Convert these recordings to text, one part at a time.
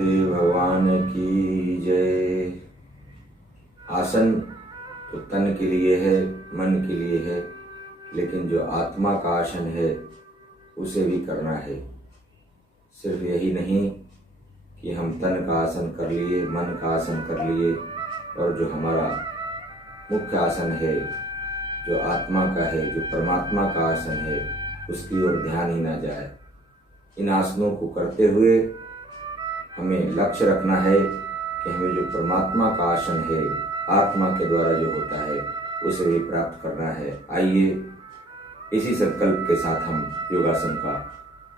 गुरुदेव भगवान की जय। आसन तो तन के लिए है, मन के लिए है, लेकिन जो आत्मा का आसन है उसे भी करना है। सिर्फ यही नहीं कि हम तन का आसन कर लिए, मन का आसन कर लिए, और जो हमारा मुख्य आसन है, जो आत्मा का है, जो परमात्मा का आसन है, उसकी ओर ध्यान ही ना जाए। इन आसनों को करते हुए हमें लक्ष्य रखना है कि हमें जो परमात्मा का आसन है, आत्मा के द्वारा जो होता है, उसे भी प्राप्त करना है। आइए इसी संकल्प के साथ हम योगासन का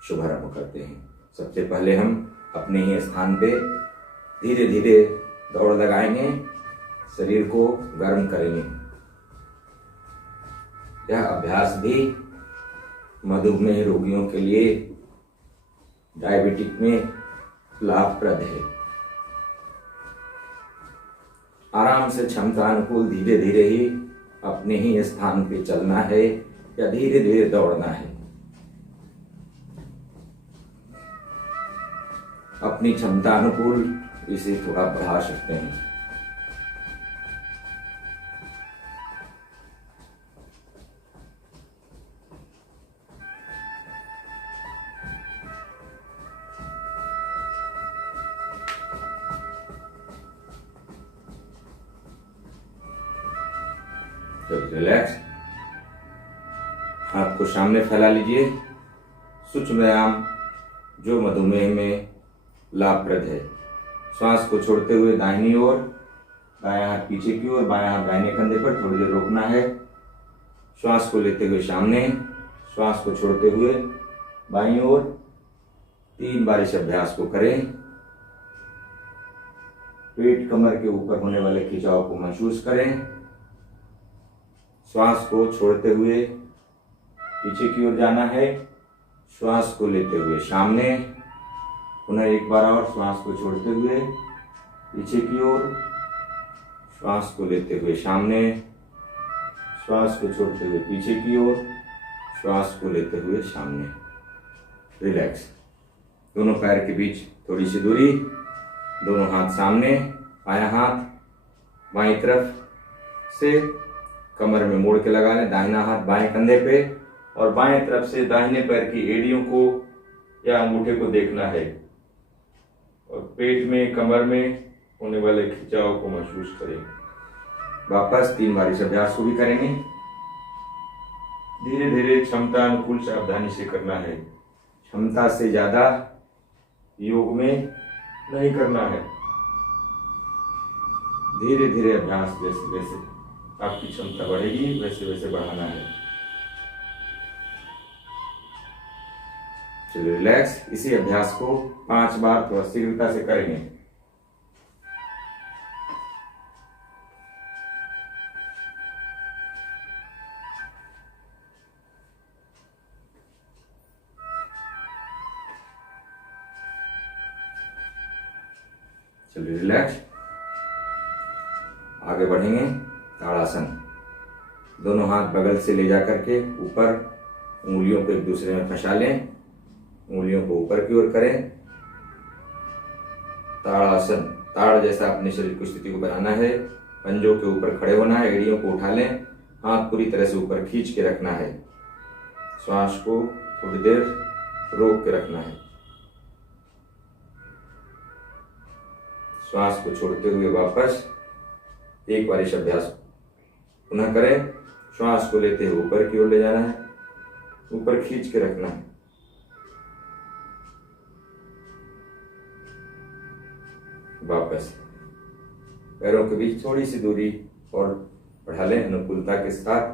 शुभारंभ करते हैं। सबसे पहले हम अपने ही स्थान पे धीरे धीरे दौड़ लगाएंगे, शरीर को गर्म करेंगे। यह अभ्यास भी मधुमेह रोगियों के लिए, डायबिटिक में लाभप्रद है। आराम से क्षमता अनुकूल धीरे धीरे ही अपने ही स्थान पे चलना है या धीरे धीरे दौड़ना है। अपनी क्षमता अनुकूल इसे थोड़ा बढ़ा सकते हैं। रिलैक्स, हाथ को सामने फैला लीजिए। सूक्ष्म व्यायाम जो मधुमेह में लाभप्रद है। श्वास को छोड़ते हुए दाहिनी ओर, दायां हाथ पीछे की ओर, बायां हाथ दाहिने कंधे पर थोड़ी देर रोकना है। श्वास को लेते हुए सामने, श्वास को छोड़ते हुए बाईं ओर। 3 बार इस अभ्यास को करें। पेट कमर के ऊपर होने वाले खिंचाव को महसूस करें। श्वास को छोड़ते हुए पीछे की ओर जाना है। श्वास को लेते हुए सामने, पुनः एक बार और श्वास को छोड़ते हुए पीछे की ओर, श्वास को लेते हुए सामने, श्वास को छोड़ते हुए पीछे की ओर, श्वास को लेते हुए सामने। रिलैक्स। दोनों पैर के बीच थोड़ी सी दूरी, दोनों हाथ सामने, बायां हाथ बाईं तरफ से कमर में मोड़ के लगा लें। दाहिना हाथ बाएं कंधे पे और बाएं तरफ से दाहिने पैर की एड़ियों को या अंगूठे को देखना है और पेट में, कमर में होने वाले खिंचाव को महसूस करें। वापस 3 बार इस अभ्यास को भी करेंगे। धीरे धीरे क्षमता अनुकूल सावधानी से करना है। क्षमता से ज्यादा योग में नहीं करना है। धीरे धीरे अभ्यास, जैसे जैसे आपकी क्षमता बढ़ेगी वैसे वैसे बढ़ाना है। चलिए रिलैक्स। इसी अभ्यास को 5 बार थोड़ा शीघ्रता से करेंगे। चलिए रिलैक्स। आगे बढ़ेंगे। ताड़ासन। दोनों हाथ बगल से ले जाकर के ऊपर उंगलियों को एक दूसरे में फंसा लें। उंगलियों को ऊपर की ओर करें। ताड़ासन। ताड़ जैसा अपने शरीर की स्थिति को बनाना है। पंजों के ऊपर खड़े होना है। एड़ियों को उठा लें। हाथ पूरी तरह से ऊपर खींच के रखना है। श्वास को थोड़ी देर रोक के रखना है। श्वास को छोड़ते हुए वापस एक बार इस अभ्यास पुनः करें। श्वास को लेते हुए ऊपर की ओर ले जाना है, ऊपर खींच के रखना है। वापस पैरों के बीच थोड़ी सी दूरी और बढ़ा लें अनुकूलता के साथ।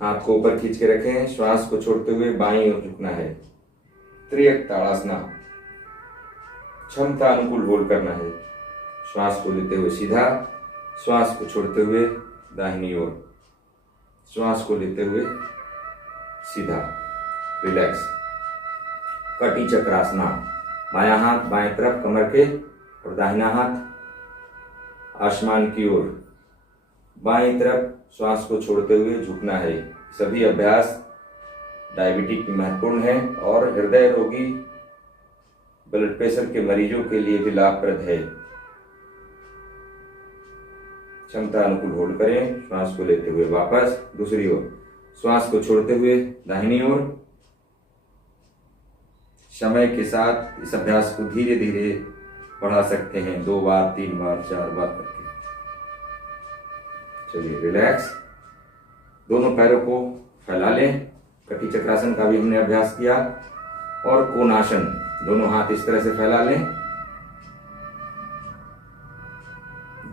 हाथ को ऊपर खींच के रखें। श्वास को छोड़ते हुए बाईं ओर झुकना है। त्रियक ताड़ासना। क्षमता अनुकूल होल्ड करना है। श्वास को लेते हुए सीधा, श्वास को छोड़ते हुए दाहिनी ओर, श्वास को लेते हुए सीधा। रिलैक्स। कटी चक्रासना। बायां हाथ बाएं तरफ कमर के और दाहिना हाथ आसमान की ओर। बाईं तरफ श्वास को छोड़ते हुए झुकना है। सभी अभ्यास डायबिटिक में महत्वपूर्ण है और हृदय रोगी ब्लड प्रेशर के मरीजों के लिए भी लाभप्रद है। क्षमता अनुकूल होल्ड करें। श्वास को लेते हुए वापस दूसरी ओर, श्वास को छोड़ते हुए दाहिनी ओर। समय के साथ इस अभ्यास को धीरे धीरे बढ़ा सकते हैं, 2 बार 3 बार 4 बार करके। चलिए रिलैक्स। दोनों पैरों को फैला लें। कटी चक्रासन का भी हमने अभ्यास किया। और कोणासन, दोनों हाथ इस तरह से फैला लें।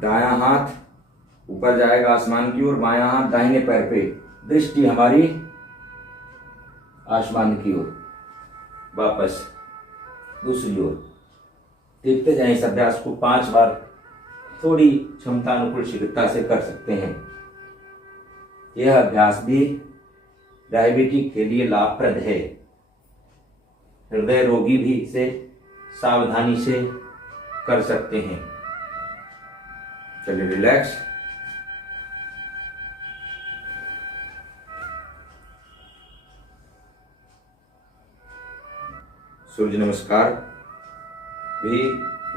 दायां हाथ ऊपर जाएगा आसमान की ओर, बायां हाथ दाहिने पैर पे, दृष्टि हमारी आसमान की ओर। वापस दूसरी ओर देखते जाएं। इस अभ्यास को 5 बार थोड़ी क्षमता अनुकूल शीघ्रता से कर सकते हैं। यह अभ्यास भी डायबिटिक के लिए लाभप्रद है। हृदय रोगी भी इसे सावधानी से कर सकते हैं। चलिए रिलैक्स। सूर्य नमस्कार भी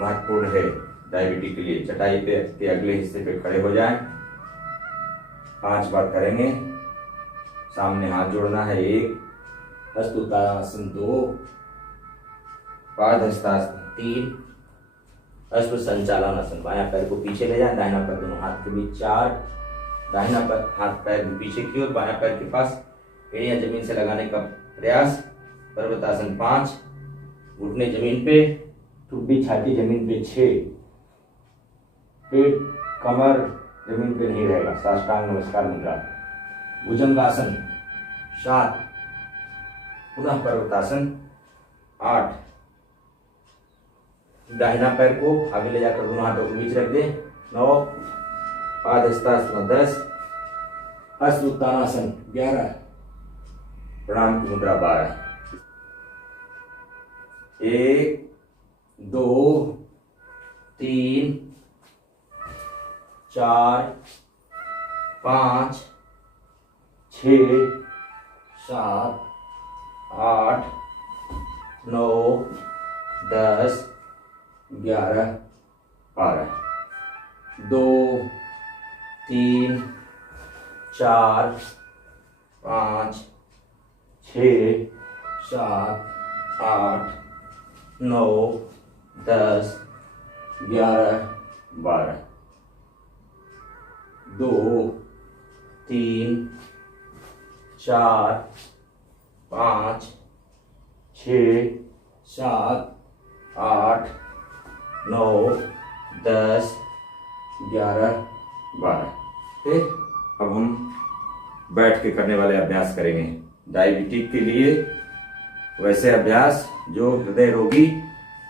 महत्वपूर्ण है डायबिटीज के लिए। चटाई पे के अगले हिस्से पे खड़े हो जाएं। 5 बार करेंगे। सामने हाथ जोड़ना है 1, हस्तोत्तानासन 2, पादहस्तासन 3, अश्व संचालनासन। बायां पैर को पीछे ले जाएं, दाहिना पैर दोनों हाथ के बीच 4, दाहिना पैर हाथ पैर भी पीछे की ओर, बायां पैर के पास एड़ियां जमीन से लगाने का प्रयास। पर्वतासन 5, घुटने जमीन पे, ठुड्डी छाती जमीन पे 6, पेट कमर जमीन पे नहीं रहेगा। साष्टांग नमस्कार मुद्रा। भुजंगासन 7, पुनः पर्वतासन 8, दाहिना पैर को आगे ले जाकर दोनों हाथों के बीच रख दें 9, पादहस्तासन 10, हस्त उत्तानासन 11, प्रणाम की मुद्रा 12। 1 2 3 4 5 6 7 8 9 10 11 12। 2 3 4 5 6 7 8 9 10 11 12। 2 3 4 5 6 7 8 9 10 11 12। फिर अब हम बैठ के करने वाले अभ्यास करेंगे डायबिटीज के लिए। वैसे अभ्यास जो हृदय रोगी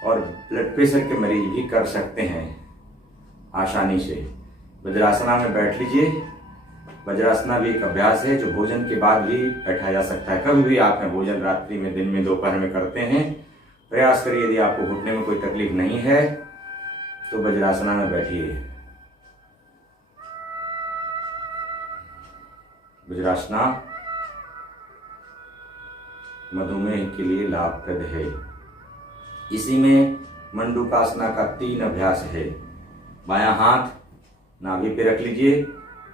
और ब्लड प्रेशर के मरीज भी कर सकते हैं आसानी से। वज्रासना में बैठ लीजिए। वज्रासना भी एक अभ्यास है जो भोजन के बाद भी बैठा जा सकता है। कभी भी आप भोजन रात्रि में, दिन में, दोपहर में करते हैं, प्रयास करिए। यदि आपको घुटने में कोई तकलीफ नहीं है तो वज्रासना में बैठिए। वज्रासना मधुमेह के लिए लाभप्रद है। इसी में मंडूकासना का 3 अभ्यास है। बायां हाथ नाभि पे रख लीजिए,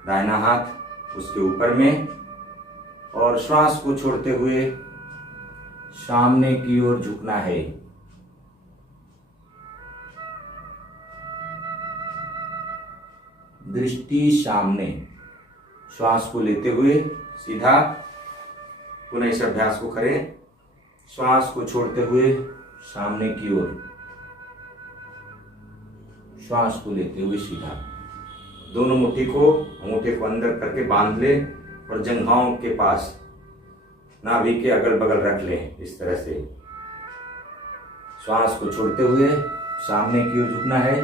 दाहिना हाथ उसके ऊपर में, और श्वास को छोड़ते हुए सामने की ओर झुकना है। दृष्टि सामने। श्वास को लेते हुए सीधा। पुनः इस अभ्यास को करें। श्वास को छोड़ते हुए सामने की ओर, श्वास को लेते हुए सीधा। दोनों मुट्ठी को, अंगूठे को अंदर करके बांध ले और जंघाओं के पास नाभि के अगल बगल रख लें इस तरह से। श्वास को छोड़ते हुए सामने की ओर झुकना है।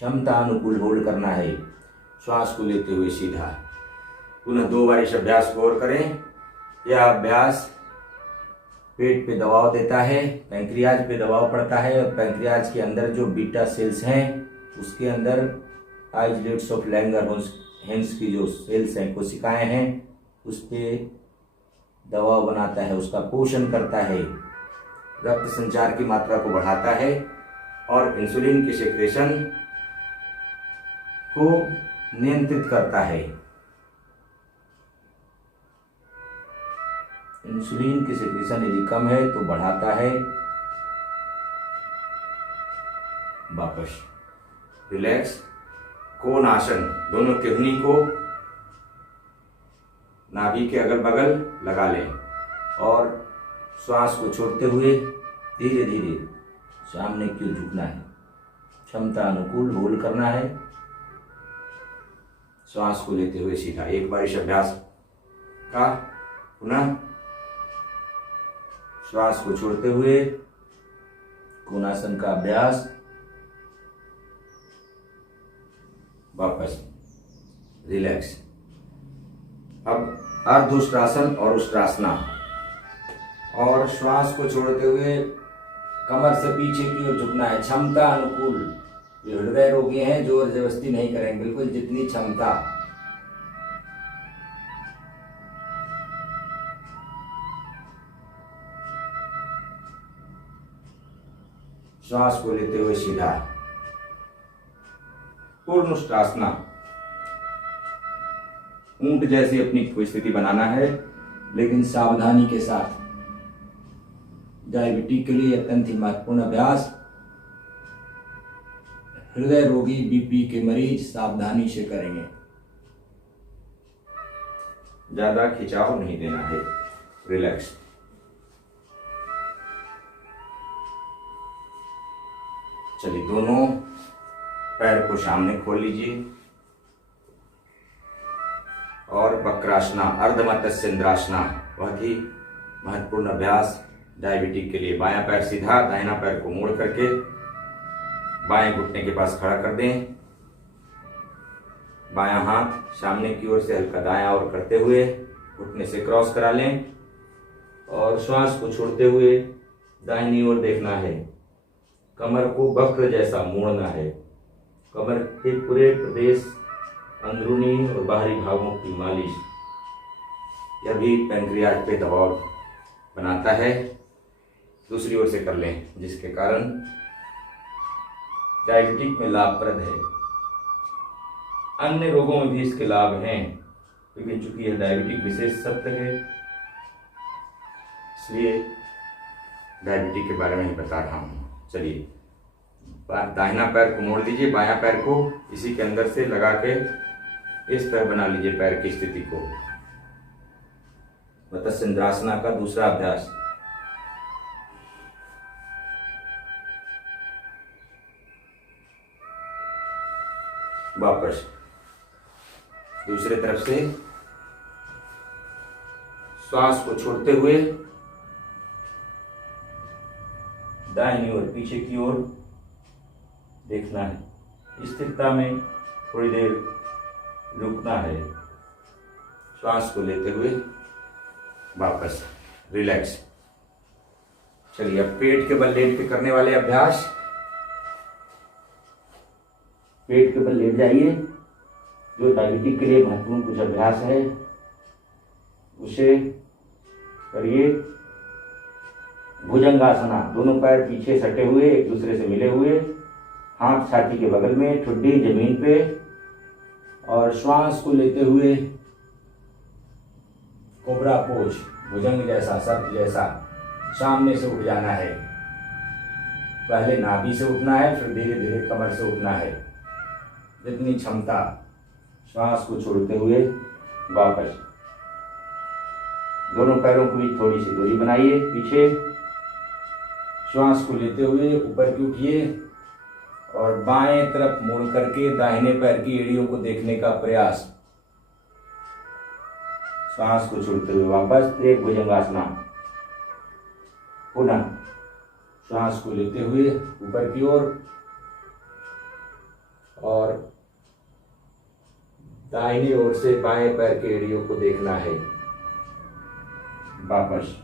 क्षमता अनुकूल होल्ड करना है। श्वास को लेते हुए सीधा। पुनः 2 बार इस अभ्यास को और करें। यह अभ्यास पेट पे दबाव देता है, पैंक्रियाज पे दबाव पड़ता है, और पैंक्रियाज के अंदर जो बीटा सेल्स हैं उसके अंदर आइसलेट्स ऑफ लैंगरहॉन्स की जो सेल्स हैं, कोशिकाएं हैं, उस पे दबाव बनाता है, उसका पोषण करता है, रक्त संचार की मात्रा को बढ़ाता है और इंसुलिन के सेक्रेशन को नियंत्रित करता है। इंसुलिन की सेक्रेशन यदि कम है तो बढ़ाता है। वापस रिलैक्स। कोण आसन, दोनों तिरनी को नाभि के अगल बगल लगा लें और श्वास को छोड़ते हुए धीरे धीरे सामने की ओर झुकना है। क्षमता अनुकूल होल्ड करना है। श्वास को लेते हुए सीधा। एक बार इस अभ्यास का पुनः श्वास को छोड़ते हुए कोणासन का अभ्यास। वापस रिलैक्स। अब अर्धउष्ट्रासन और उष्ट्रासना, और श्वास को छोड़ते हुए कमर से पीछे की ओर झुकना है। क्षमता अनुकूल। जो हृदय रोगी हैं जोर जबरदस्ती नहीं करेंगे, बिल्कुल जितनी क्षमता। श्वास को लेते हुए सीधा। पूर्ण उष्ट्रासना। ऊंट जैसी अपनी स्थिति बनाना है, लेकिन सावधानी के साथ। डायबिटीज के लिए अत्यंत ही महत्वपूर्ण अभ्यास। हृदय रोगी, बीपी के मरीज सावधानी से करेंगे। ज्यादा खिंचाव नहीं देना है। रिलैक्स। चलिए, दोनों पैर को सामने खोल लीजिए और वक्रासना, अर्धमत्स्येंद्रासना, बहुत ही महत्वपूर्ण अभ्यास डायबिटिक के लिए। बायां पैर सीधा, दाहिना पैर को मोड़ करके बाएं घुटने के पास खड़ा कर दें। बायां हाथ सामने की ओर से हल्का दायां और करते हुए घुटने से क्रॉस करा लें और श्वास को छोड़ते हुए दाहिनी ओर देखना है। कमर को वक्र जैसा मोड़ना है। कमर के पूरे प्रदेश, अंदरूनी और बाहरी भागों की मालिश, यह भी पैंक्रियाज पे दबाव बनाता है। दूसरी ओर से कर लें, जिसके कारण डायबिटिक में लाभप्रद है। अन्य रोगों में भी इसके लाभ हैं, लेकिन चूंकि यह डायबिटिक विशेष सत्य है, इसलिए डायबिटिक के बारे में ही बता रहा हूँ। चलिए, दाहिना पैर को मोड़ लीजिए, बायां पैर को इसी के अंदर से लगा के इस तरह बना लीजिए पैर की स्थिति को। मत्स्येंद्रासना का दूसरा अभ्यास। वापस दूसरे तरफ से श्वास को छोड़ते हुए दाहिनी ओर, पीछे की ओर देखना है। स्थिरता में थोड़ी देर रुकना है। श्वास को लेते हुए वापस रिलैक्स। चलिए, अब पेट के बल लेट के करने वाले अभ्यास। पेट के बल लेट जाइए। जो डायबिटिक के लिए महत्वपूर्ण कुछ अभ्यास है उसे करिए। भुजंगासना, दोनों पैर पीछे सटे हुए, एक दूसरे से मिले हुए, हाथ छाती के बगल में, ठुड्डी जमीन पे, और श्वास को लेते हुए कोबरा पोज, भुजंग जैसा, सर्प जैसा सामने से उठ जाना है। पहले नाभि से उठना है, फिर धीरे धीरे कमर से उठना है, जितनी क्षमता। श्वास को छोड़ते हुए वापस। दोनों पैरों को भी थोड़ी सी दूरी बनाइए पीछे। श्वास को लेते हुए ऊपर की उठिए और बाएं तरफ मुड़ करके दाहिने पैर की एड़ियों को देखने का प्रयास। श्वास को छोड़ते हुए वापस एक भुजंगासना। पुनः श्वास को लेते हुए ऊपर की ओर और दाहिनी ओर से बाएं पैर की एड़ियों को देखना है। वापस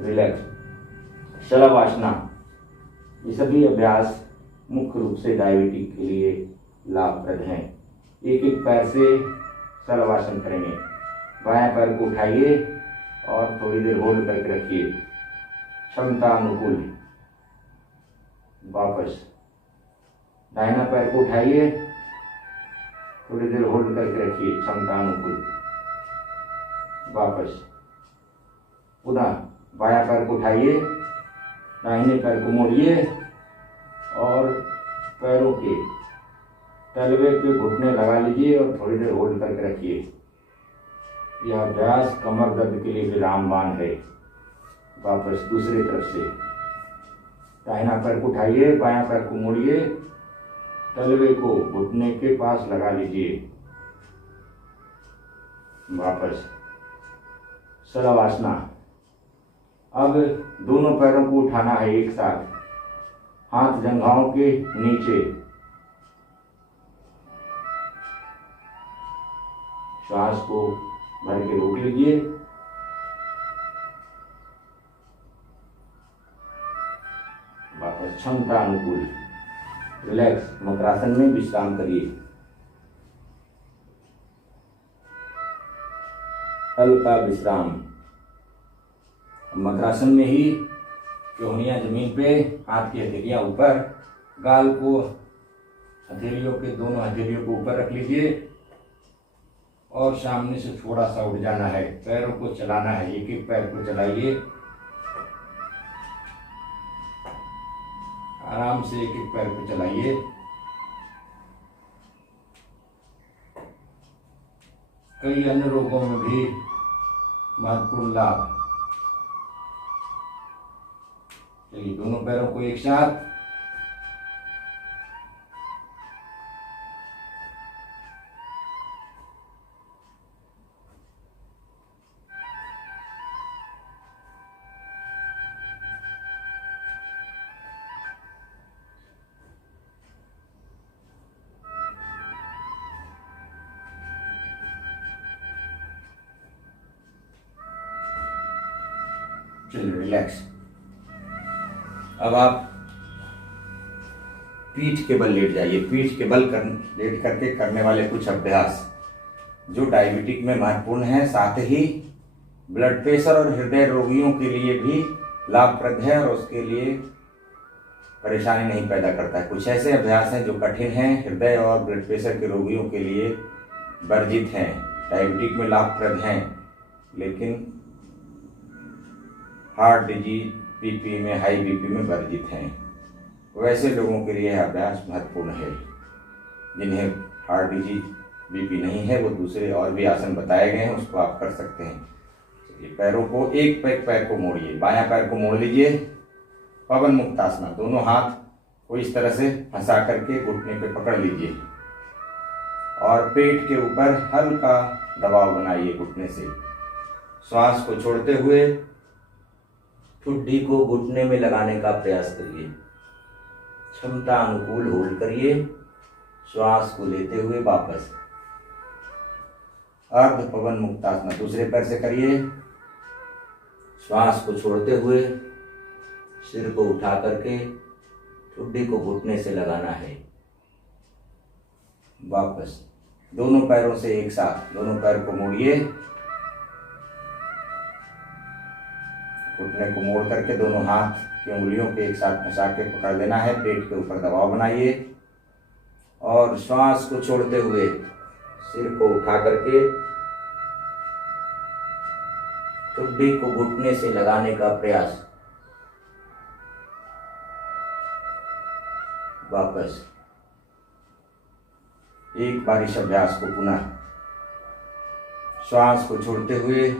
रिलैक्स। शलभासना। ये सभी अभ्यास मुख्य रूप से डायबिटिक के लिए लाभप्रद हैं। एक एक पैर से शलभासन करेंगे। बाएं पैर को उठाइए और थोड़ी देर होल्ड करके रखिए, क्षमता अनुकूल। वापस दाहिना पैर को उठाइए, थोड़ी देर होल्ड करके रखिए, क्षमता अनुकूल। वापस पुनः बायां पैर को उठाइए, दाहिने पैर को मोड़िए और पैरों के तलवे पे घुटने लगा लीजिए और थोड़ी देर होल्ड करके रखिए। यह अभ्यास कमर दर्द के लिए भी रामबाण है। वापस दूसरी तरफ से दाहिना पैर को उठाइए, बायां पैर को मोड़िए, तलवे को घुटने के पास लगा लीजिए। वापस शलवासना। अब दोनों पैरों को उठाना है एक साथ, हाथ जंघाओं के नीचे। श्वास को भर के रोक लीजिए। वापस क्षमता अनुकूल रिलैक्स मकरासन में विश्राम करिए। हल्का विश्राम। मकरासन में ही चौहनियां जमीन पे, हाथ की हथेलियां ऊपर, गाल को हथेलियों के दोनों हथेलियों को ऊपर रख लीजिए और सामने से थोड़ा सा उठ जाना है। पैरों को चलाना है, एक एक पैर को चलाइए, आराम से एक एक पैर को चलाइए। कई अन्य रोगों में भी महत्वपूर्ण लाभ। चलिए दोनों पैरों को एक साथ, चलिए रिलैक्स। अब आप पीठ के बल लेट जाइए। पीठ के बल लेट करके करने वाले कुछ अभ्यास जो डायबिटिक में महत्वपूर्ण है, साथ ही ब्लड प्रेशर और हृदय रोगियों के लिए भी लाभप्रद है और उसके लिए परेशानी नहीं पैदा करता है। कुछ ऐसे अभ्यास हैं जो कठिन हैं, हृदय और ब्लड प्रेशर के रोगियों के लिए वर्जित हैं, डायबिटिक में लाभप्रद हैं, लेकिन हार्ट डिजीज, बीपी में, हाई बीपी में वर्जित हैं। वैसे लोगों के लिए यह अभ्यास महत्वपूर्ण है। जिन्हें हार्ट डिजीज, बीपी नहीं है, वो दूसरे और भी आसन बताए गए हैं, उसको आप कर सकते हैं। चलिए पैरों को एक पैर को मोड़िए, बायां पैर को मोड़ लीजिए, पवन मुक्तासना। दोनों हाथ को इस तरह से फंसा करके घुटने पे पकड़ लीजिए और पेट के ऊपर हल्का दबाव बनाइए घुटने से। श्वास को छोड़ते हुए ठुड्डी को घुटने में लगाने का प्रयास करिए। क्षमता अनुकूल होल्ड करिए। श्वास को लेते हुए वापस अर्ध पवन मुक्तासना दूसरे पैर से करिए। श्वास को छोड़ते हुए सिर को उठा करके ठुड्डी को घुटने से लगाना है। वापस दोनों पैरों से एक साथ, दोनों पैर को मोड़िए, घुटने को मोड़ करके दोनों हाथ की उंगलियों के एक साथ फंसा के पकड़ लेना है। पेट के ऊपर दबाव बनाइए और श्वास को छोड़ते हुए सिर को उठा करके ठुड्डी को घुटने से लगाने का प्रयास। वापस एक बार इस अभ्यास को पुनः श्वास को छोड़ते हुए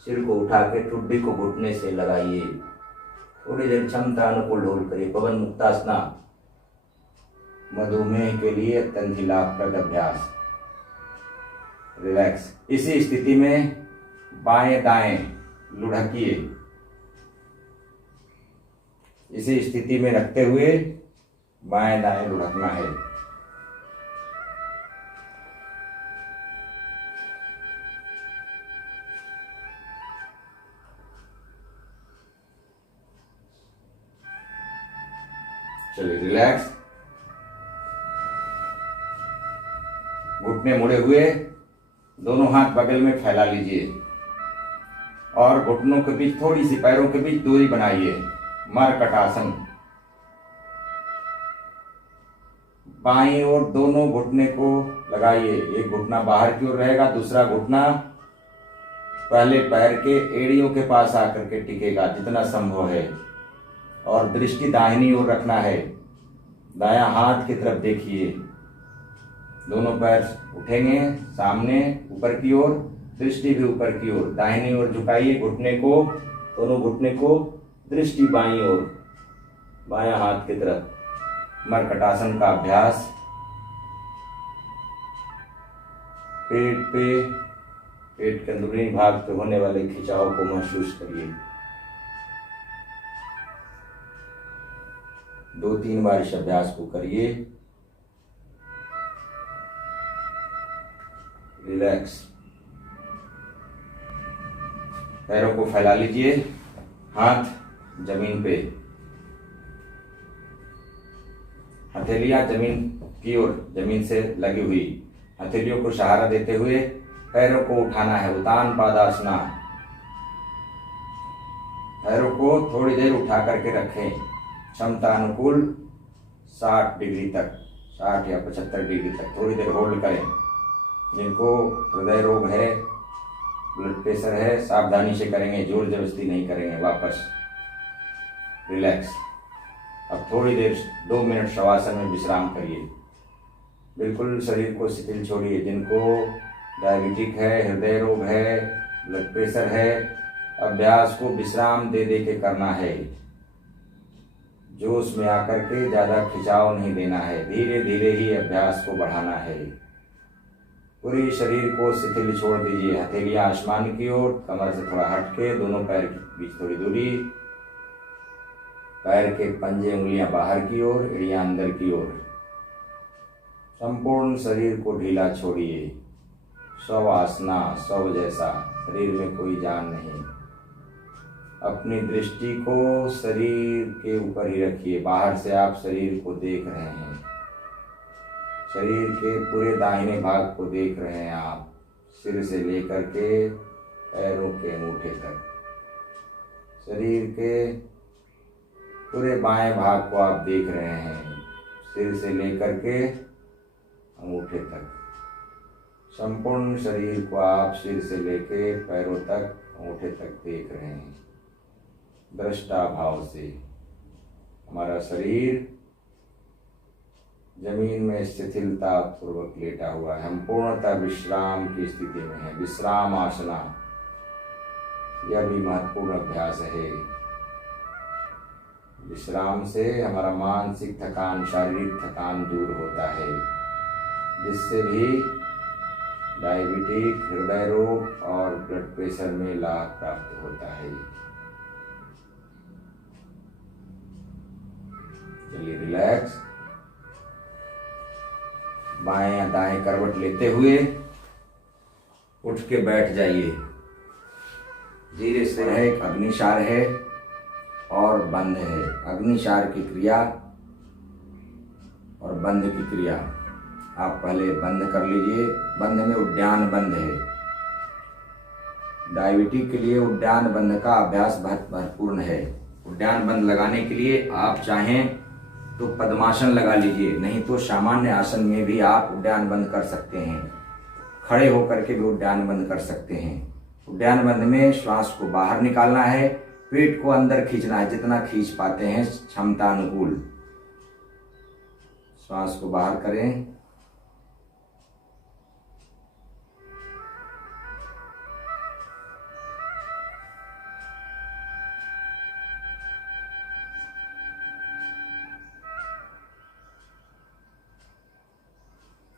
सिर को उठा के ठुड्डी को घुटने से लगाइए। थोड़ी देर क्षमता अनुकूल होल्ड करिए। पवन मुक्तासना मधुमेह के लिए अत्यंत ही लाभप्रद अभ्यास। रिलैक्स। इसी स्थिति में बाएं दाएं लुढ़किए। इसी स्थिति में रखते हुए बाएं दाएं लुढ़कना है। चलिए रिलैक्स। घुटने मुड़े हुए, दोनों हाथ बगल में फैला लीजिए। और घुटनों के बीच थोड़ी सी, पैरों के बीच दूरी बनाइए। मरकटासन। बाईं ओर दोनों घुटने को लगाइए। एक घुटना बाहर की ओर रहेगा, दूसरा घुटना पहले पैर के एड़ियों के पास आकर के टिकेगा जितना संभव है। और दृष्टि दाहिनी ओर रखना है। दायां हाथ की तरफ देखिए। दोनों पैर उठेंगे सामने ऊपर की ओर, दृष्टि भी ऊपर की ओर। दाहिनी ओर झुकाइए घुटने को, दोनों घुटने को, दृष्टि बाईं ओर, बायां हाथ की तरफ। मरकटासन का अभ्यास। पेट के अंदरूनी भाग पे होने वाले खिंचाव को महसूस करिए। 2-3 बार इस अभ्यास को करिए। रिलैक्स। पैरों को फैला लीजिए, हाथ जमीन पे, हथेलियां जमीन की ओर, जमीन से लगी हुई। हथेलियों को सहारा देते हुए पैरों को उठाना है, उतान पादासना। पैरों को थोड़ी देर उठा करके रखें, क्षमता अनुकूल 60 डिग्री तक, 60 या 75 डिग्री तक थोड़ी देर होल्ड करें। जिनको हृदय रोग है, ब्लड प्रेशर है, सावधानी से करेंगे, जोर जबरदस्ती नहीं करेंगे। वापस रिलैक्स। अब थोड़ी देर 2 मिनट शवासन में विश्राम करिए। बिल्कुल शरीर को शिथिल छोड़िए। जिनको डायबिटिक है, हृदय रोग है, ब्लड प्रेशर है, अभ्यास को विश्राम दे दे के करना है। जोश में आकर के ज़्यादा खिंचाव नहीं देना है, धीरे धीरे ही अभ्यास को बढ़ाना है। पूरी शरीर को शिथिल छोड़ दीजिए। हथेलियां आसमान की ओर, कमर से थोड़ा हटके, दोनों पैर के बीच थोड़ी दूरी, पैर के पंजे उंगलियां बाहर की ओर, एड़ियां अंदर की ओर। संपूर्ण शरीर को ढीला छोड़िए। शव आसना, शव जैसा, शरीर में कोई जान नहीं। अपनी दृष्टि को शरीर के ऊपर ही रखिए। बाहर से आप शरीर को देख रहे हैं, शरीर के पूरे दाहिने भाग को देख रहे हैं आप, सिर से लेकर के पैरों के अंगूठे तक। शरीर के पूरे बाएं भाग को आप देख रहे हैं, सिर से लेकर के अंगूठे तक। संपूर्ण शरीर को आप सिर से लेके पैरों तक, अंगूठे तक देख रहे हैं। दृष्टा भाव से हमारा शरीर जमीन में शिथिलता पूर्वक लेटा हुआ है। हम पूर्णतः विश्राम की स्थिति में है। विश्राम आसना, यह भी महत्वपूर्ण अभ्यास है। विश्राम से हमारा मानसिक थकान, शारीरिक थकान दूर होता है, जिससे भी डायबिटिक, हृदय रोग और ब्लड प्रेशर में लाभ प्राप्त होता है। चलिए रिलैक्स। बाएं या दाएं करवट लेते हुए उठ के बैठ जाइए। धीरे से है, एक अग्निसार है और बंध है। अग्निसार की क्रिया और बंध की क्रिया आप पहले बंद कर लीजिए। बंध में उद्यान बंध है। डायबिटिक के लिए उद्यान बंध का अभ्यास बहुत महत्वपूर्ण है। उद्यान बंध लगाने के लिए आप चाहें तो पद्मासन लगा लीजिए, नहीं तो सामान्य आसन में भी आप उद्यान बंद कर सकते हैं। खड़े होकर के भी उद्यान बंद कर सकते हैं। उद्यान बंद में श्वास को बाहर निकालना है, पेट को अंदर खींचना है, जितना खींच पाते हैं क्षमता अनुकूल। श्वास को बाहर करें,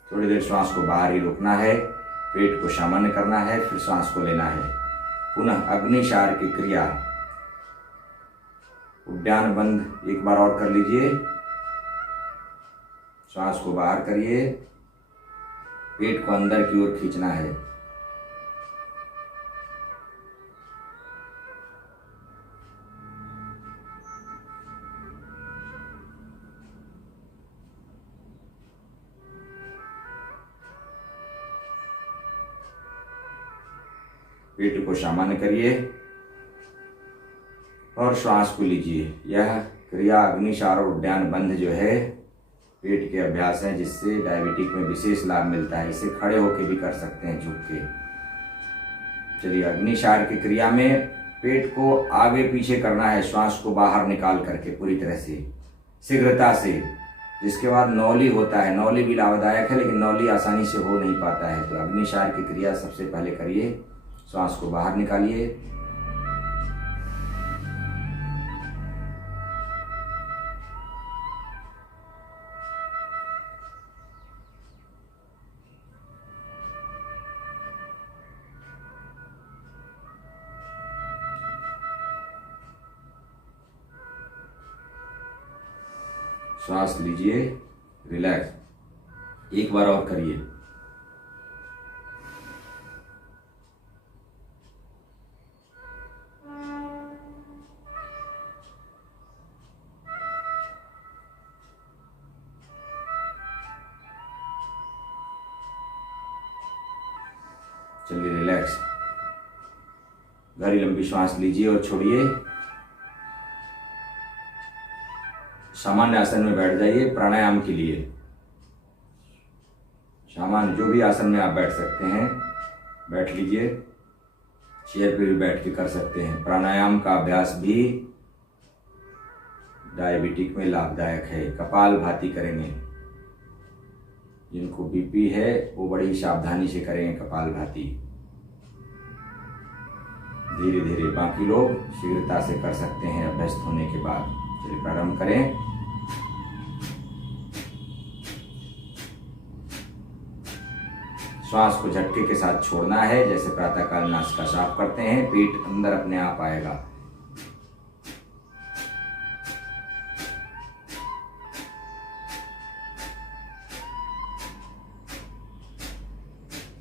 थोड़ी देर श्वास को बाहर ही रोकना है, पेट को सामान्य करना है, फिर श्वास को लेना है। पुनः अग्निसार की क्रिया, उद्यान बंद एक बार और कर लीजिए। श्वास को बाहर करिए, पेट को अंदर की ओर खींचना है। पेट को सामान्य करिए, और श्वास को लीजिए। यह क्रिया अग्निशार उद्यान बंध जो है पेट के अभ्यास है, जिससे डायबिटिक में विशेष लाभ मिलता है। इसे खड़े होकर भी कर सकते हैं, झुक के। चलिए, अग्निशार की क्रिया में पेट को आगे पीछे करना है, श्वास को बाहर निकाल करके पूरी तरह से शीघ्रता से। जिसके बाद नौली होता है। नौली भी लाभदायक है, लेकिन नौली आसानी से हो नहीं पाता है। तो अग्निशार की क्रिया सबसे पहले करिए, श्वास को बाहर निकालिए, श्वास लीजिए, रिलैक्स। एक बार और करिए। चलिए, रिलैक्स। गहरी लंबी श्वास लीजिए और छोड़िए। सामान्य आसन में बैठ जाइए प्राणायाम के लिए। सामान्य जो भी आसन में आप बैठ सकते हैं, बैठ लीजिए। चेयर पे भी बैठ के कर सकते हैं। प्राणायाम का अभ्यास भी डायबिटिक में लाभदायक है। कपालभाति करेंगे। जिनको बीपी है वो बड़ी सावधानी से करेंगे कपालभाति। धीरे धीरे, बाकी लोग शीघ्रता से कर सकते हैं अभ्यस्त होने के बाद। चलिए, प्रारंभ करें। श्वास को झटके के साथ छोड़ना है, जैसे प्रातःकाल नासिका साफ करते हैं। पेट अंदर अपने आप आएगा।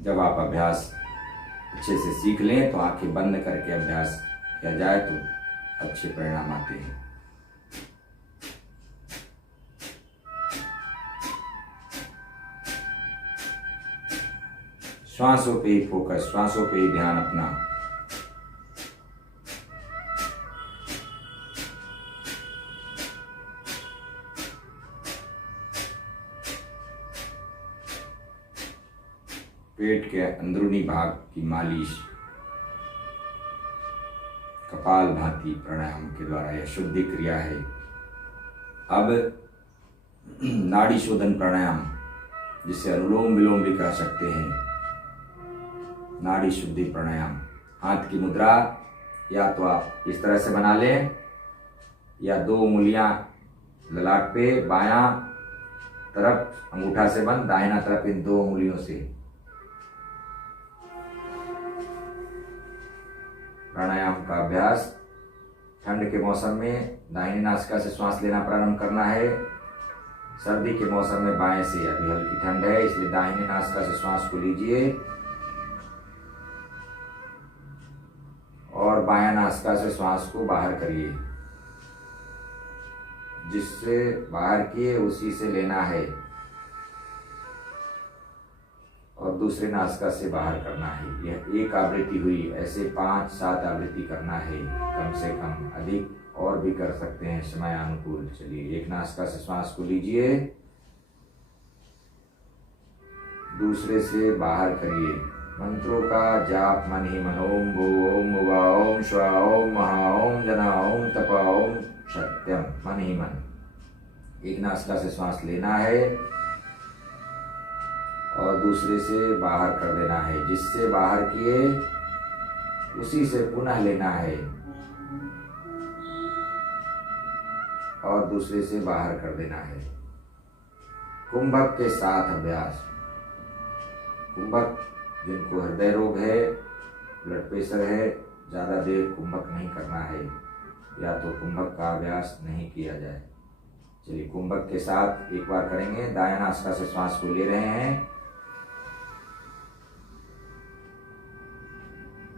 जब आप अभ्यास अच्छे से सीख लें तो आंखें बंद करके अभ्यास किया जाए तो अच्छे परिणाम आते हैं। श्वासों पे ही फोकस, श्वासों पे ही ध्यान अपना। पेट के अंदरूनी भाग की मालिश कपालभाति प्राणायाम के द्वारा, यह शुद्धि क्रिया है। अब नाड़ी शोधन प्राणायाम, जिसे अनुलोम विलोम भी कह सकते हैं। नाड़ी शुद्धि प्राणायाम। हाथ की मुद्रा या तो आप इस तरह से बना लें, या दो उंगलियां ललाट पे, बायां तरफ अंगूठा से बंद, दाहिना तरफ इन दो उंगलियों से। प्राणायाम का अभ्यास ठंड के मौसम में दाहिनी नासिका से श्वास लेना प्रारंभ करना है। सर्दी के मौसम में बाएं से। अभी हल्की ठंड है, इसलिए दाहिनी नासिका से श्वास को लीजिए और बायां नासिका से श्वास को बाहर करिए। जिससे बाहर किए उसी से लेना है और दूसरे नासिका से बाहर करना है। यह एक आवृत्ति हुई। ऐसे 5-7 आवृत्ति करना है कम से कम। अधिक और भी कर सकते हैं समय अनुकूल। चलिए, एक नासिका से श्वास को लीजिए, दूसरे से बाहर करिए। मंत्रों का जाप मन ही मन। ओम भू ओम भुवा ओम श्वा ओम महा ओम जना ओम तपा ओम सत्यम। मन ही मन। एक नासिका से श्वास लेना है और दूसरे से बाहर कर देना है। जिससे बाहर किए उसी से पुनः लेना है और दूसरे से बाहर कर देना है। कुंभक के साथ अभ्यास। कुंभक जिनको हृदय रोग है, ब्लड प्रेशर है, ज़्यादा देर कुंभक नहीं करना है, या तो कुंभक का अभ्यास नहीं किया जाए। चलिए, कुंभक के साथ एक बार करेंगे। दायां नासिका से श्वास को ले रहे हैं।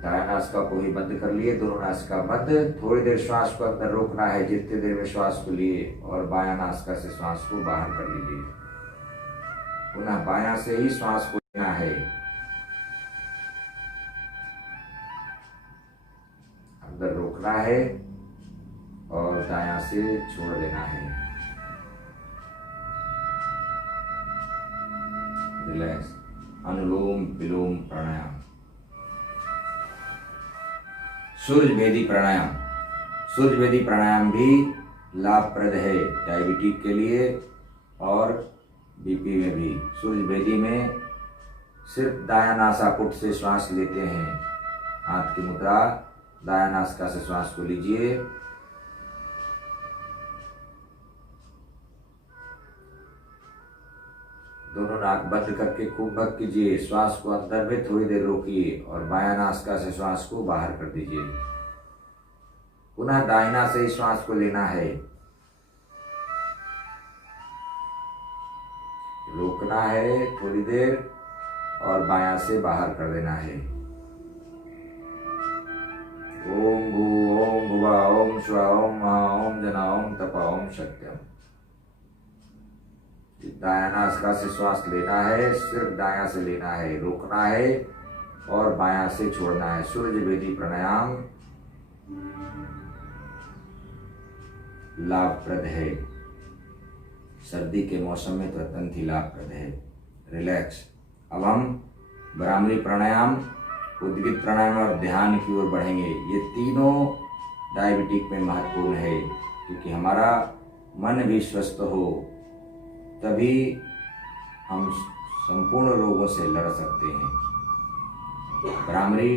दायां नासिका को ही बंद कर लिए, दोनों नासिका बंद। थोड़ी देर श्वास को अंदर रोकना है, जितनी देर में श्वास को लिए, और बायां नासिका से श्वास को बाहर कर लीजिए। पुनः बायां से ही श्वास को लेना है। अंदर रोकना है और दायां से छोड़ देना है। रिलैक्स। अनुलोम विलोम प्राणायाम। सूर्य भेदी प्राणायाम। सूर्य भेदी प्राणायाम भी लाभप्रद है डायबिटीज के लिए और बीपी में भी। सूर्य भेदी में सिर्फ दायां नासापुट से श्वास लेते हैं। हाथ की मुद्रा, दायां नासिका से श्वास को लीजिए। दोनों नाक बंद करके खूब भर कीजिए। श्वास को अंदर में थोड़ी देर रोकिए और बायां नासिका से श्वास को बाहर कर दीजिए। पुनः दाहिना से ही श्वास को लेना है। रोकना है थोड़ी देर और बायां से बाहर कर देना है। ओम भू ओम भुवा ओम श्वा ओम महा ओम जना ओम तपा ओम सत्यम। दायां नासिका से श्वास लेना है, सिर्फ दायां से लेना है, रोकना है और बायां से छोड़ना है। सूर्य भेदी प्राणायाम लाभप्रद है। सर्दी के मौसम में तो अत्यंत ही लाभप्रद है। रिलैक्स। अब हम भ्रामरी प्राणायाम, उद्गित प्राणायाम और ध्यान की ओर बढ़ेंगे। ये तीनों डायबिटिक में महत्वपूर्ण है, क्योंकि हमारा मन भी स्वस्थ हो तभी हम संपूर्ण रोगों से लड़ सकते हैं। भ्रामरी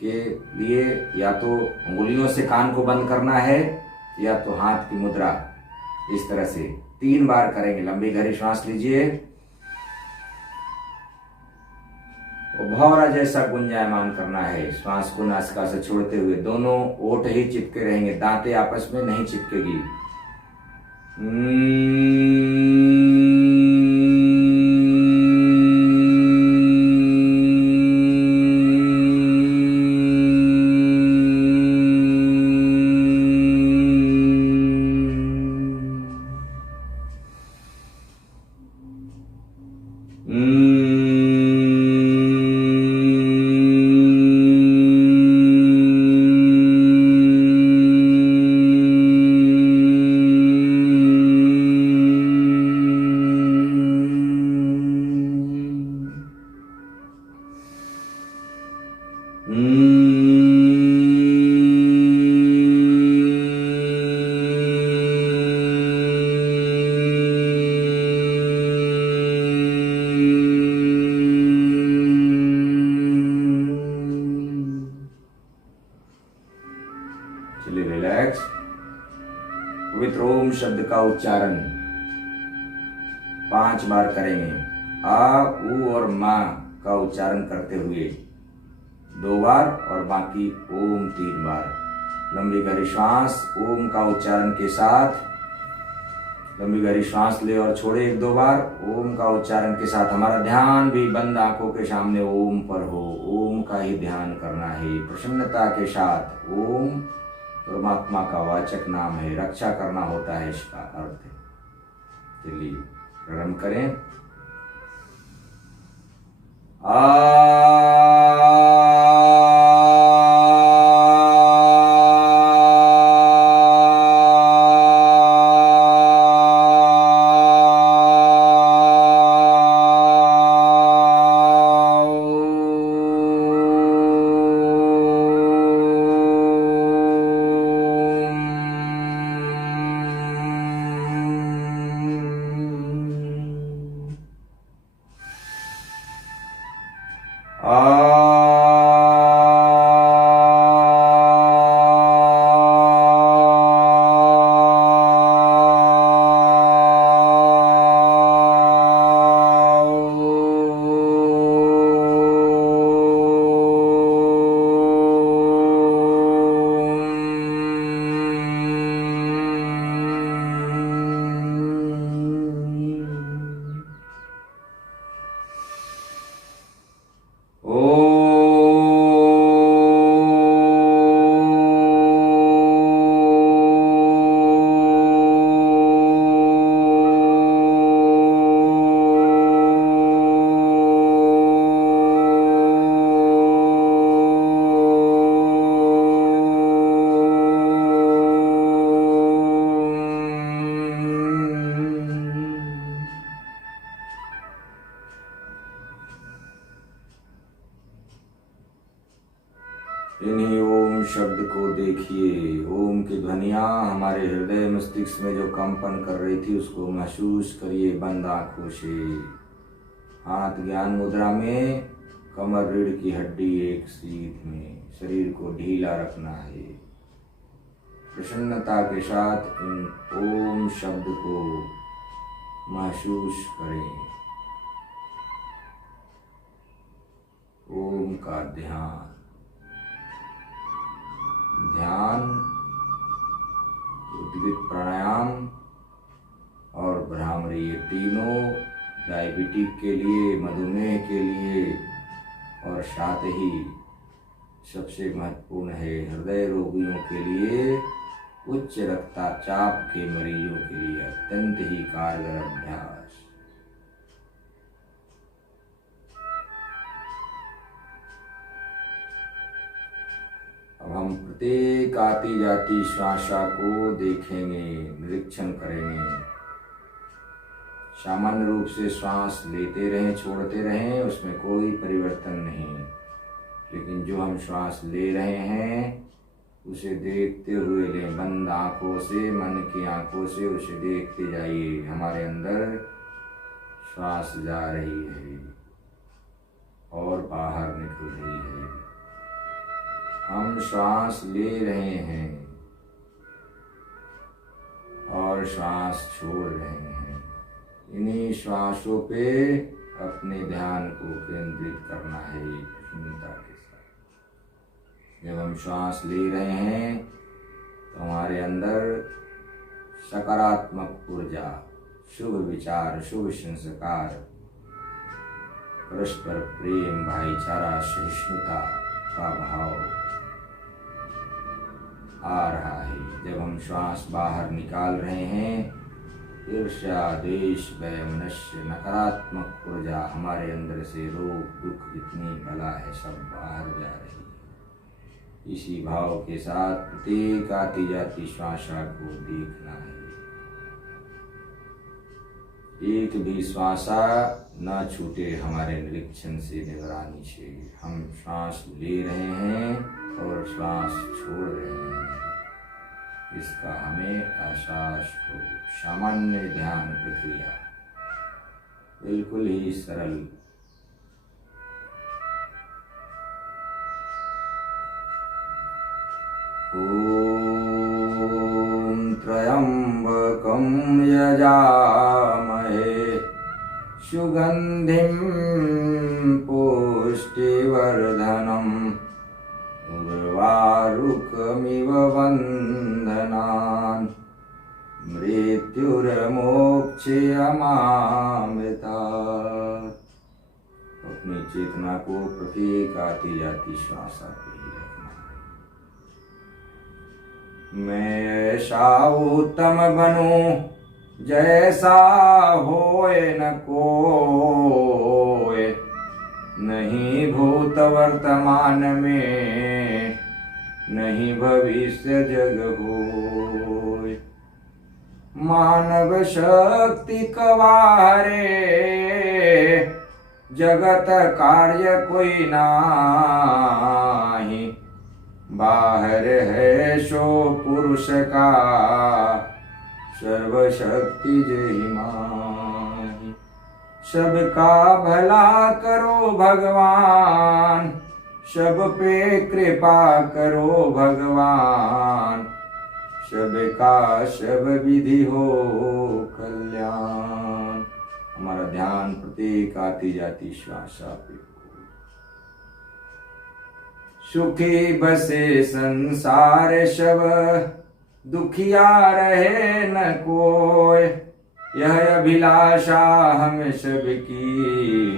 के लिए या तो उंगलियों से कान को बंद करना है या तो हाथ की मुद्रा इस तरह से 3 बार करेंगे। लंबी गहरी श्वास लीजिए। भौरा जैसा गुंजायमान करना है। श्वास को नासिका से छोड़ते हुए दोनों ओठ ही चिपके रहेंगे, दांतें आपस में नहीं चिपकेगी। चलिए रिलैक्स। पवित्र ओम शब्द का उच्चारण 5 बार करेंगे। आ, उ और माँ का उच्चारण करते हुए 2 बार और बाकी ओम 3 बार। लंबी गहरी श्वास ओम का उच्चारण के साथ। लंबी गहरी श्वास ले और छोड़े 1-2 बार ओम का उच्चारण के साथ। हमारा ध्यान भी बंद आंखों के सामने ओम पर हो। ओम का ही ध्यान करना है प्रसन्नता के साथ। ओम परमात्मा का वाचक नाम है, रक्षा करना होता है इसका अर्थ। चलिए प्रारंभ करें। आ इन्हीं ओम शब्द को देखिए। ओम की ध्वनियाँ हमारे हृदय मस्तिष्क में जो कंपन कर रही थी उसको महसूस करिए बंद आँखों से। हाथ ज्ञान मुद्रा में, कमर रीढ़ की हड्डी एक सीध में, शरीर को ढीला रखना है। प्रसन्नता के साथ इन ओम शब्द को महसूस करें। ओम का ध्यान, उद्गीत प्राणायाम और भ्रामरी, ये तीनों डायबिटीज के लिए, मधुमेह के लिए और साथ ही सबसे महत्वपूर्ण है हृदय रोगियों के लिए, उच्च रक्तचाप के मरीजों के लिए अत्यंत ही कारगर अभ्यास। अब हम प्रत्येक आती जाती श्वासा को देखेंगे, निरीक्षण करेंगे। सामान्य रूप से श्वास लेते रहें, छोड़ते रहें, उसमें कोई परिवर्तन नहीं। लेकिन जो हम श्वास ले रहे हैं उसे देखते हुए लें, बंद आंखों से, मन की आंखों से उसे देखते जाइए। हमारे अंदर श्वास जा रही है और बाहर निकल रही है। हम श्वास ले रहे हैं और श्वास छोड़ रहे हैं। इन्हीं श्वासों पे अपने ध्यान को केंद्रित करना है प्रसन्नता के साथ। जब हम श्वास ले रहे हैं तो हमारे अंदर सकारात्मक ऊर्जा, शुभ विचार, शुभ संस्कार, परस्पर प्रेम, भाईचारा, सहिष्णुता का भाव आ रहा है। जब हम श्वास बाहर निकाल रहे हैं, ईर्ष्या, द्वेष, भय, मनुष्य, नकारात्मक ऊर्जा, हमारे अंदर से रोग, दुख, जितनी बला है सब बाहर जा रही है। इसी भाव के साथ प्रत्येक आती जाती श्वासा को देखना है। एक भी श्वासा न छूटे हमारे निरीक्षण से, निगरानी से। हम श्वास ले रहे हैं और श्वास छोड़ रहे हैं, इसका हमें एहसास हो। सामान्य ध्यान प्रक्रिया बिल्कुल ही सरल। ओम त्र्यंबकं यजामहे सुगंधिं पुष्टिवर्धनम् उर्वारुकमिव बन्धनान् मृत्युर्मोक्षयमामृतात्। अपनी चेतना को प्रत्येक आती जाती श्वासा पे ही रखना है। मैं ऐसा उत्तम बनूं जैसा होए न कोय, नहीं भूत वर्तमान में, नहीं भविष्य जग होय। मानव शक्ति कवारे, जगत कार्य कोई नाही। बाहर है सो पुरुष का, सर्वशक्ति जय माही। सबका भला करो भगवान, सब पे कृपा करो भगवान। सबका सब विधि हो कल्याण। हमारा ध्यान प्रत्येक आती जाती श्वासा पे। सुखी बसे संसार सब, दुखिया रहे न कोय। यह अभिलाषा हम सबकी,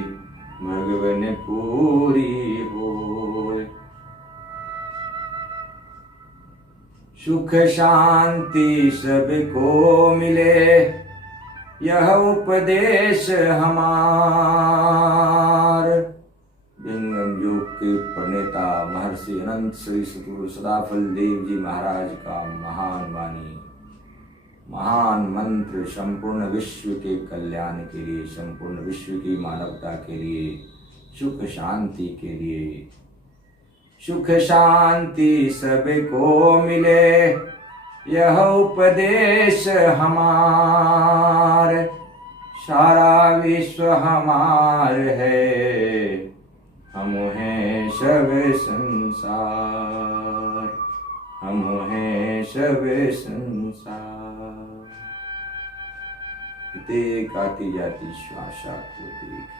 भगवन पूरी होय। सुख शांति सबको मिले, यह उपदेश हमार। विंगम योग के प्रणेता महर्षि अनंत श्री सतगुरु सदाफल देव जी महाराज का महान वाणी, महान मंत्र संपूर्ण विश्व के कल्याण के लिए, संपूर्ण विश्व की मानवता के लिए, सुख शांति के लिए, सुख शांति सबको मिले, यह उपदेश हमार। सारा विश्व हमार है, हम हैं सब संसार, हम हैं सब संसार। प्रत्येक आती जाती श्वासा को देखिए।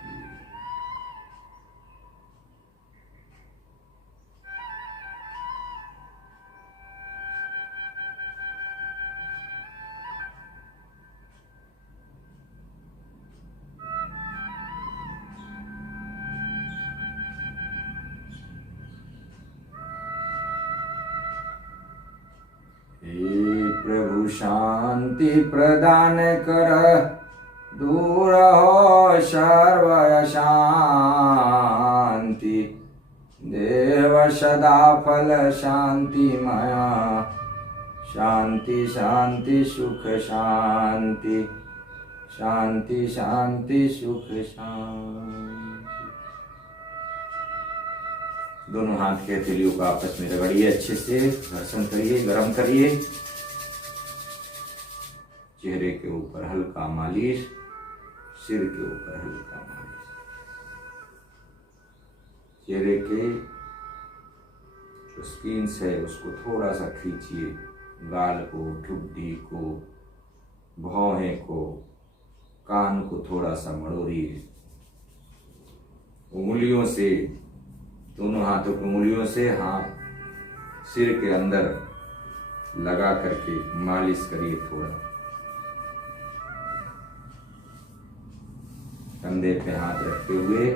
हे प्रभु शांति प्रदान कर, दूर हो सर्व अशांति। देव सदा फल शांति माया, शांति शांति सुख शांति, शांति शांति सुख शांति। दोनों हाथ के हथेलियों को आपस में रगड़िए, अच्छे से घर्षण करिए, गर्म करिए। चेहरे के ऊपर हल्का मालिश, सिर के ऊपर हल्का मालिश। चेहरे के जो स्किन है उसको थोड़ा सा खींचिए, गाल को, ठुड्डी को, भौहें को, कान को थोड़ा सा मड़ोरिए। उंगलियों से, दोनों हाथों की उंगलियों से हाथ सिर के अंदर लगा करके मालिश करिए थोड़ा। कंधे पे हाथ रखते हुए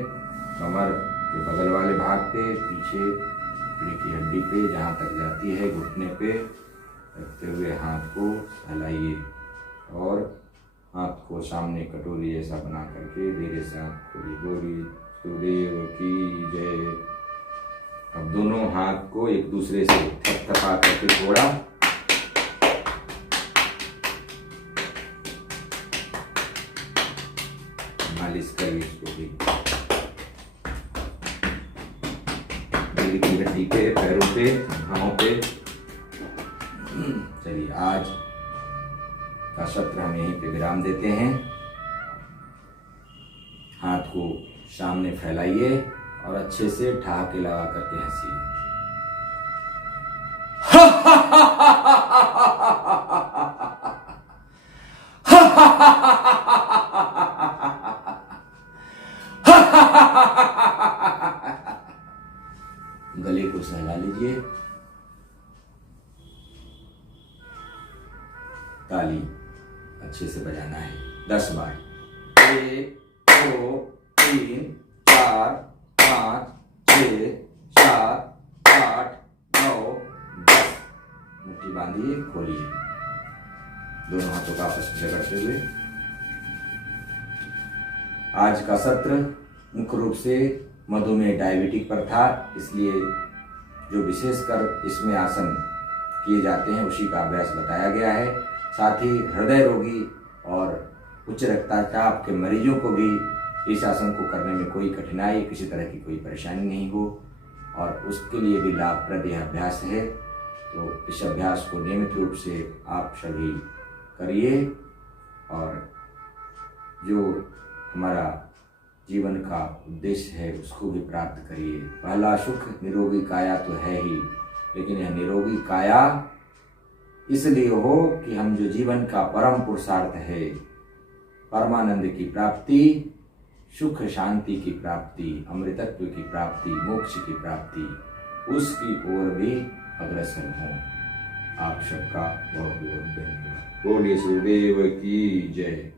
कमर के बगल वाले भाग पे, पीछे रीढ़ की हड्डी पे जहाँ तक जाती है घुटने पे रखते हुए हाथ को सहलाइए और हाथ को सामने कटोरी जैसा बना करके धीरे से हाथ खोलिए। बोलिए सुदेव की जय। अब दोनों हाथ को एक दूसरे से थपथपा करके थोड़ा मालिश करिए इसको भी। रीढ़ की हड्डी पे, पैरों पे, घावों पे। चलिए आज का सत्र हम यहीं पे विराम देते हैं। हाथ को सामने फैलाइए और अच्छे से ठहाके लगा करके हंसिए। गले को सहला लीजिए। ताली अच्छे से बजाना है 10 बार। 1 2 3 4 5 6 7 8 9 10। मुट्ठी बांधिए, खोलिए, दोनों हाथों का आपस में रगड़ते हुए। आज का सत्र मुख्य रूप से मधुमेह डायबिटिक पर था, इसलिए जो विशेषकर इसमें आसन किए जाते हैं उसी का अभ्यास बताया गया है। साथ ही हृदय रोगी और उच्च रक्तचाप के मरीजों को भी इस आसन को करने में कोई कठिनाई, किसी तरह की कोई परेशानी नहीं हो और उसके लिए भी लाभप्रद यह अभ्यास है। तो इस अभ्यास को नियमित रूप से आप सभी करिए और जो हमारा जीवन का उद्देश्य है उसको भी प्राप्त करिए। पहला सुख निरोगी काया तो है ही, लेकिन यह निरोगी काया इसलिए हो कि हम जो जीवन का परम पुरुषार्थ है, परमानंद की प्राप्ति, सुख शांति की प्राप्ति, अमृतत्व की प्राप्ति, मोक्ष की प्राप्ति, उसकी ओर भी अग्रसर हों। आप सबका बहुत बहुत धन्यवाद। बोलिए सुदेव की जय।